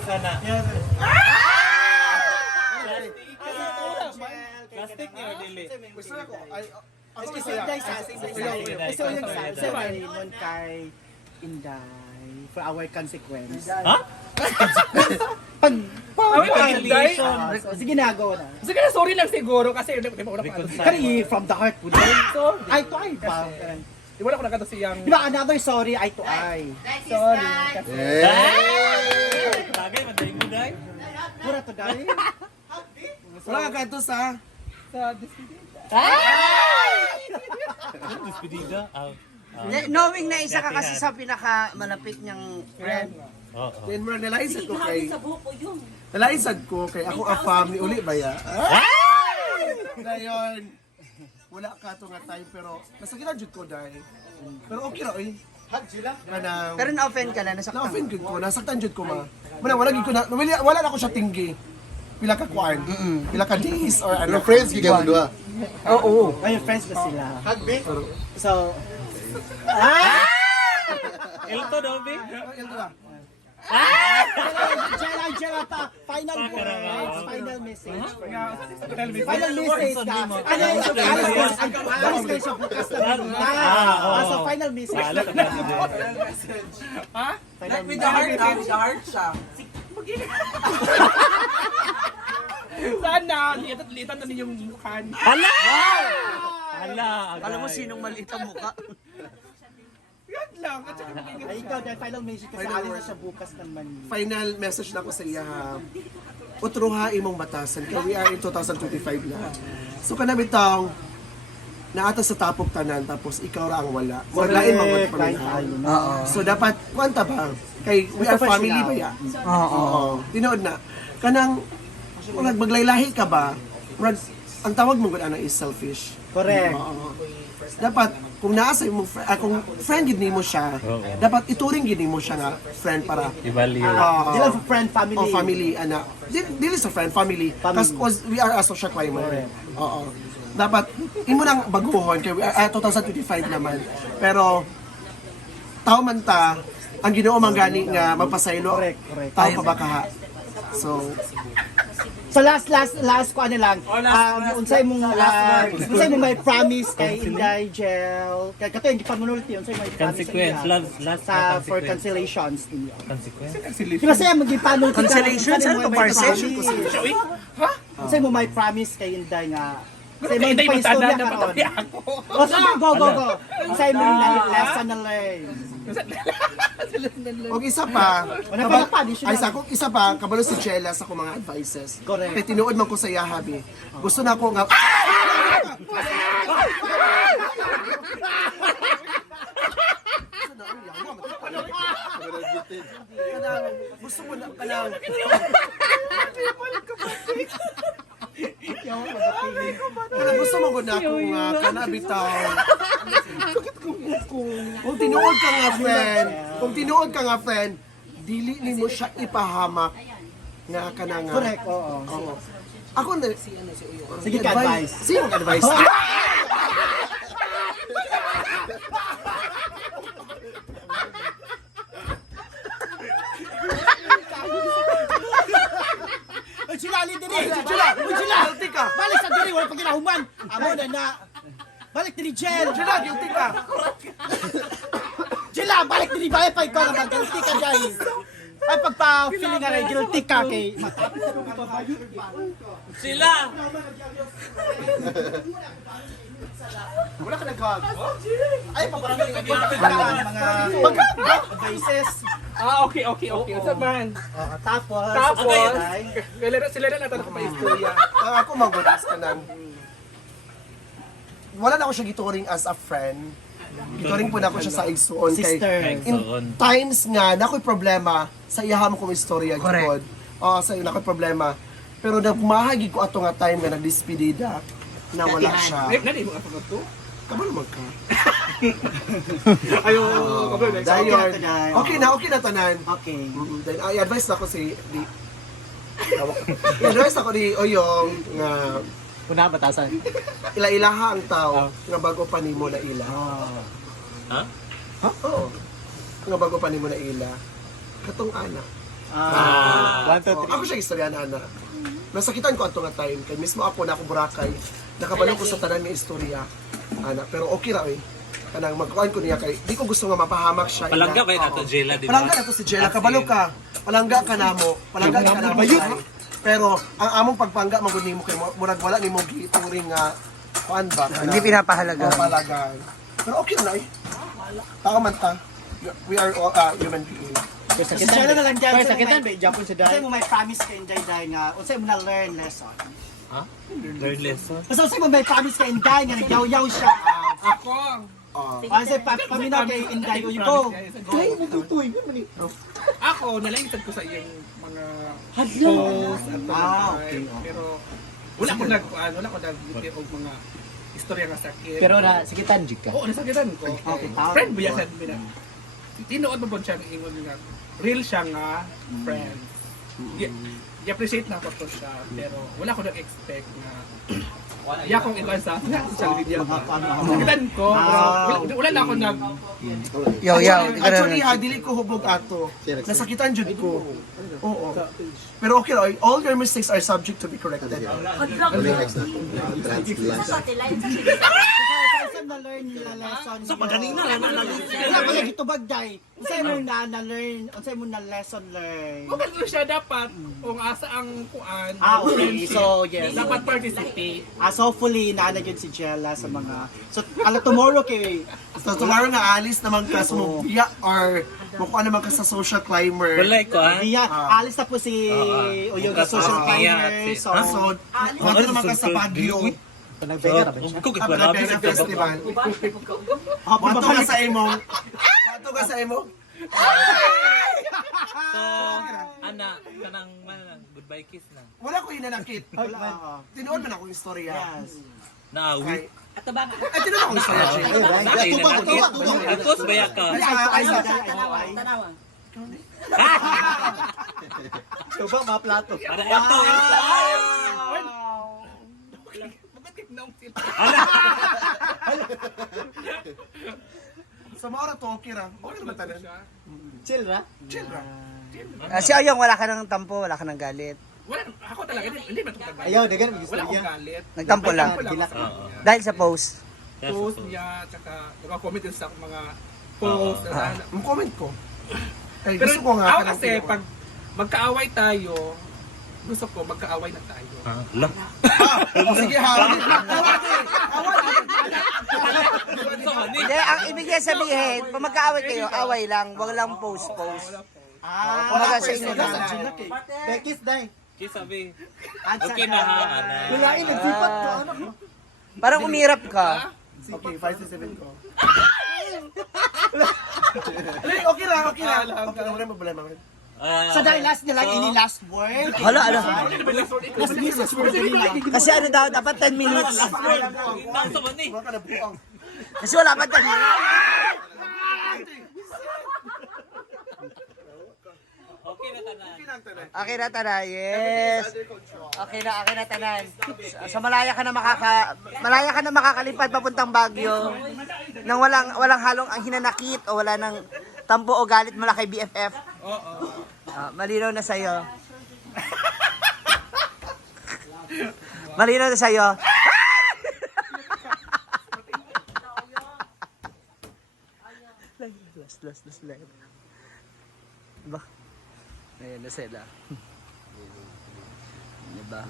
sana. Plastic niya dili. Gusto ko ay Gusto yung sa kay Inday for our consequence. Ha? Pag Congratulations. sige na, go na. Sige na, sorry lang siguro kasi di ba wala pa. Kari from the heart po din. So, Eye to eye pa. di wala ko nagkata siyang Di ba another sorry eye to eye? sorry. Kasi Bagay, madaling mo dahil. Pura to dahil. wala ka to sa sa despedida. Despedida. Knowing na isa ka kasi sa pinaka malapit niyang friend. Oo. then mo nalaisad ko kay nalaisad ko kay ako ang family uli ba ya? Dayon wala ka to nga time pero nasakitan jud ko dai. Pero okay ra oy. Kanang Pero na-offend ka na, nasaktan. na-offend jud ko, nasaktan jud ko ma. Wala gid ko na wala na ko siya tinggi. Pila ka kuan? Pila ka days or ano? friends giga mo duha. Oo. Ngayon friends na sila. So, Elto daw, Bi? Angela pa, final words, final message for you. Final Final message words, ka. hindi mo. Alis kayo sa bukas na so final message. Ha? Final With the heart siya. Sana, litan na ninyong mukha niya. Hala! Hala! Alam mo sinong maliit ang mukha? Yan lang. At saka Ay, ikaw dahil final message kasi Final alis na words. siya bukas naman. Final message na ko sa iya ha. Utruha imong batasan kay we are in 2025 na. So kana bitaw naata sa tapok tanan tapos ikaw ra ang wala. Wala imong pamilya. So dapat kwanta ba kay we are family ba ya? Oo. Tinuod na. Kanang kung maglaylahi ka ba, ang tawag mo gud ana is selfish. Correct. Oo. Dapat kung naasa mo kung friend gid nimo siya, dapat ituring gid nimo siya nga friend para I-value. Sila friend, family. o family ana. Dili sa friend family. Because we are a social climber. Oo. Dapat imo nang baguhon kay we are 2025 naman. Pero tao man ta ang Ginoo man gani nga magpasaylo. Correct. Tao ka ba kaha? So last ko ano lang. Unsay mong may promise kay Inday Gel. Kay kato yung gipamunulti unsay may promise Consequence. Last sa for consequence. cancellations ninyo. Consequence. Kasi saya magipanulti ka. Cancellation? Saan to, Marcel? Unsay mo may promise kay Inday nga say mo Hindi mo pa-istorya tanda na karon. patabi ako. O sige, go. Unsay mo lesson na learn. Og isa pa, Wala pa pa, di siya ay sa akong isa pa, kabalo si Chela sa akong mga advices. Correct. Kaya tinuod man ko sa iya habi. Gusto na ko nga gusto mo na kanang kanang gusto mo gud na ako nga kana bitaw. Kung tinuod ka nga friend, dili nimo siya ipahamak nga kana nga. Correct, oo. Oo. Ako na Sige ka advice. Sino ang advice? Ay, silali diri. Sila. Guilty ka. Balik sa diri wala pa ginahuman. Amo na. Balik diri Gel. Sila, guilty ka. Sila, balik diri ba pa ikaw na guilty ka guys. Ay pagpa-feeling nga rin, guilty ka kay Sila! wala ka nag-hug. Ay, paparami mga advices. Okay. Sa man. Tapos, Sila na natanong ko pa istorya. Ako magudas ka nang wala na ako siya gituring as a friend. Gituring po na ako siya sa igsuon kay Sister. in times nga na ako'y problema sa iyaham kong istorya gud. Sa iyo na ako'y problema. Pero nagmahagi ko ato nga time nga nagdespedida na wala siya. Nani mo ako to? Kabalo man ka. Ayo, Dayon. Okay na tanan. Okay. Then i-advise na ako si i-advise ako ni Oyong nga Kuna batasan. ila-ilaha ang tao nga bago pa nimo na ila. Ha? Oo. Nga bago pa nimo na ila. Katong ana. 1, 2, 3. Ako siya istorya na ana. Nasakitan ko ato nga time kay mismo ako na ako Boracay. Nakabalo ko sa tanan nga istorya. Ana, pero okay ra eh. Kanang magkuan ko niya kay di ko gusto nga mapahamak siya. Palangga kayo nato Jela, di ba? Palangga na to si Jella, kabalo ka. Palangga ka na mo. Palangga ka na mo. Pero ang among pagpangga magud nimo kay murag wala nimo gituring nga kuan ba? Hindi pinapahalaga. Palagan. Pero okay na eh. Tao man ta. We are all human beings. Si Jella na lang dyan. Pwede Unsay sakitan, mo may- Japon sa unsay mo may promise kay Inday Day nga, unsay mo na learn lesson. Ha? Learn lesson. Basta unsay mo may promise kay Inday nga nagyaw-yaw siya. Ako. Unsay paminaw kay Inday ko yuko. Ako, nalaitad ko sa iyong mga posts at Okay. pero wala ko nag-video og mga istorya nga sakit. Pero na, sakitan, Jig ka. Oo, nasakitan ko. Okay, tama. Friend ba yan sa mina? Tinuod mo ba siya ng ingon nga real siya nga friend. I-appreciate na ko to siya, pero wala ko nag-expect na iya kong iba sa social media ba. Sakitan ko, pero wala na ako nag... Yaw-yaw. Actually, dili ko hubog ato. Nasakitan jud ko. Oo. Pero okay lang, all your mistakes are subject to be corrected. Unsay na learn nila lesson. So, magaling na. Wala ko lagi tubag day. Unsay mo na learn, unsay mo na lesson learn. Kung ano siya dapat, kung asa ang kuan, Okay. So, yes. dapat participate. As hopefully naana gyud si Jella sa mga tomorrow kay So tomorrow na alis naman ka sa Mubia or makuha naman ka sa social climber. Wala ko, ha? Mia, alis na po si Uyog sa social Mia climber. at si- So, So, makuha naman ka sa Baguio. nagvega na ba siya? Kung Apalapit malapit sa sa festival. Hapon Wato ba ka sa imo. Wato ka sa imo. So, ana, kanang goodbye kiss na. Wala ko hinanakit. Wala. Tinuod man ako yung storya. Yes. Naawi. Ay, tinuod ako yung storya, Jay. Nakay na nakit. Atos baya ka. Ay, Coba mga plato. Para ito. Magatik na ang sila. Sa maora to, okay ra. Okay naman tanan. Chill ra? Chill ra. Si Ayong, wala ka ng tampo, wala ka ng galit. Wala, ako talaga, hindi ba ito galit? Ayaw, dagan mag Wala akong galit. Nagtampo lang. Wala ako. Oo. Dahil sa post. Post niya, tsaka naka-comment din sa akong mga post. Ang comment ko. Ay, Pero gusto ko nga. ako kanang kasi, tinuod. pag magkaaway tayo, gusto ko magkaaway na tayo. Hala. Sige, hawak. Hindi, ang ibig niya sabihin, pag magkaaway kayo, away lang, wag lang post-post. Kumaga sa inyo lang. Bekis, day. Kiss sabi. Okay na ha, ana. Walain, nagsipat ko. Ano ko? Parang umirap ka. Okay, 5-7 ko. Okay lang, okay lang. Okay lang, wala problema. Sa dahil last niya lang, any last word? Hala, ano? Last word kanina. Kasi ano daw, dapat 10 minutes. Nang sa mani. Wala ka na buang. Kasi wala pa 10 minutes. Okay na tanan. Okay na, tara. Yes. Okay na tanan. So malaya ka na makakalipad papuntang Baguio nang walang halong ang hinanakit o wala nang tampo o galit mula kay BFF. Malinaw na sa'yo. Malinaw na sa'yo. Last. Ba? Ayan na sila. Diba?